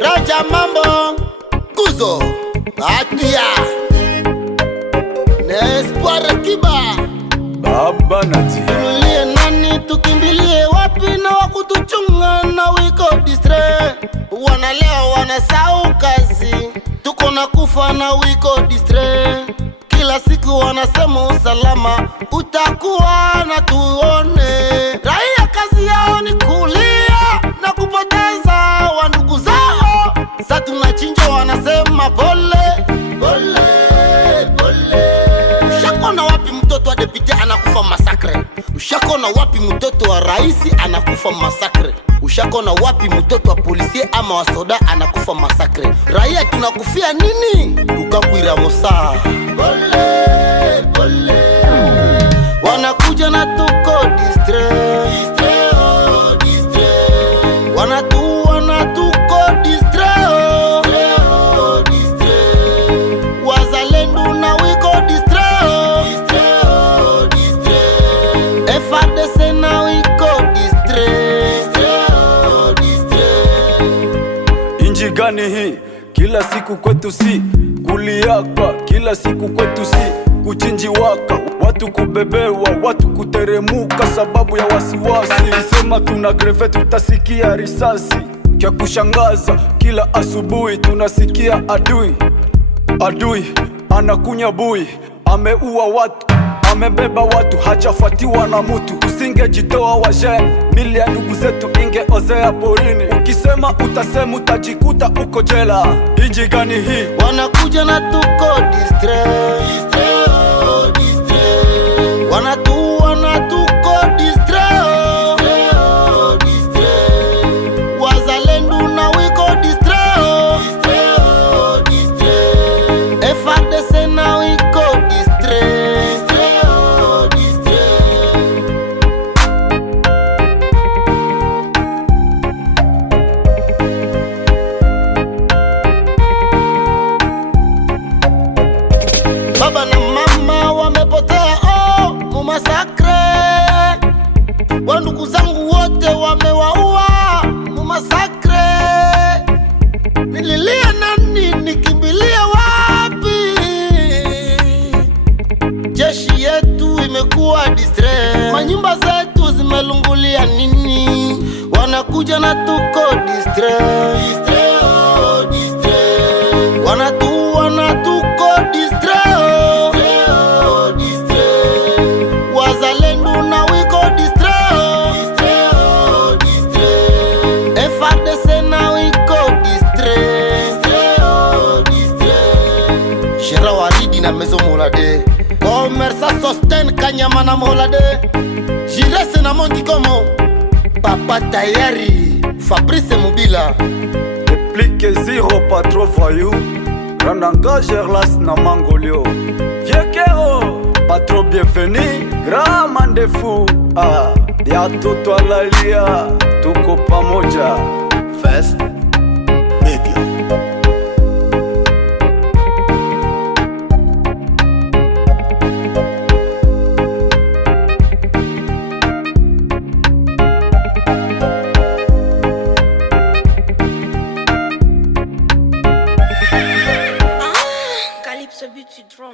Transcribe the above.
Raja Mambo Kuzo Atia Espoir Kiba Baba Nati. Tululie nani, tukimbilie wapi na wakutuchunga na wiko distre. Wanalea wanasau kazi, tuko na kufa na wiko distre. Kila siku wanasema usalama utakuwa na tuone. Raia kazi yao ni kulia na kupoteza wandugu zao. Sasa tunachinja wanasema pole pole pole. Ushakona wapi mtoto wa deputy anakufa masakre? Ushakona wapi mtoto wa raisi anakufa masakre? Ushakona wapi mtoto wa polisie ama wa soda anakufa masakre? Raia tunakufia nini? Tukakwira musa pole pole. Wanakuja na tuko distre, oh, distre. Wanatuwa na tuko distre, oh, distre. Wazalendo na wiko distre, oh, distre. FARDC na wiko distre, oh, distre. Inji gani hii? Kila siku kwetu si kuliaka, kila siku kwetu si kuchinjiwaka, watu kubebewa, watu kuteremuka sababu ya wasiwasi. Sema tuna greve tutasikia risasi. Kya kushangaza kila asubuhi tunasikia adui anakunya bui, ameua watu, amebeba watu, hachafatiwa na mutu. Usingejitoa waje, mili ya ndugu zetu ingeozea porini. Ukisema utasema utajikuta uko jela. Inji gani hii? Wanakuja na tuko distre, oh, distre. Wanatuwa na tuko distre, oh, distre. Wazalendo na wiko distre, oh, distre. FARDC na wiko distre, oh, distre. Baba na mama wamepotea, oh, mumasakre. Wandugu zangu wote wamewaua mumasakre. Nililia nani, nikimbilie wapi? Jeshi yetu imekuwa distre, manyumba zetu zimelungulia nini? Wanakuja na tuko distre, oh, distre. Wanatuwa na tuko distre, oh, distre. Wazalendo na wiko distre, oh, distre. FARDC na wiko distre, oh, distre. Shera Waridi na Mezo Molade, Komersa Sosten Kanyama na Molade, Jirese na Monti Komo, Papa Tayari, Fabrice Mubila. Déplique zéro pas trop voyou, Randanga Gerlas na Mangolio. Viekero, pas trop bienvenu, grand mandefu. Ah, dia toto alalia, tuko pamoja. Fest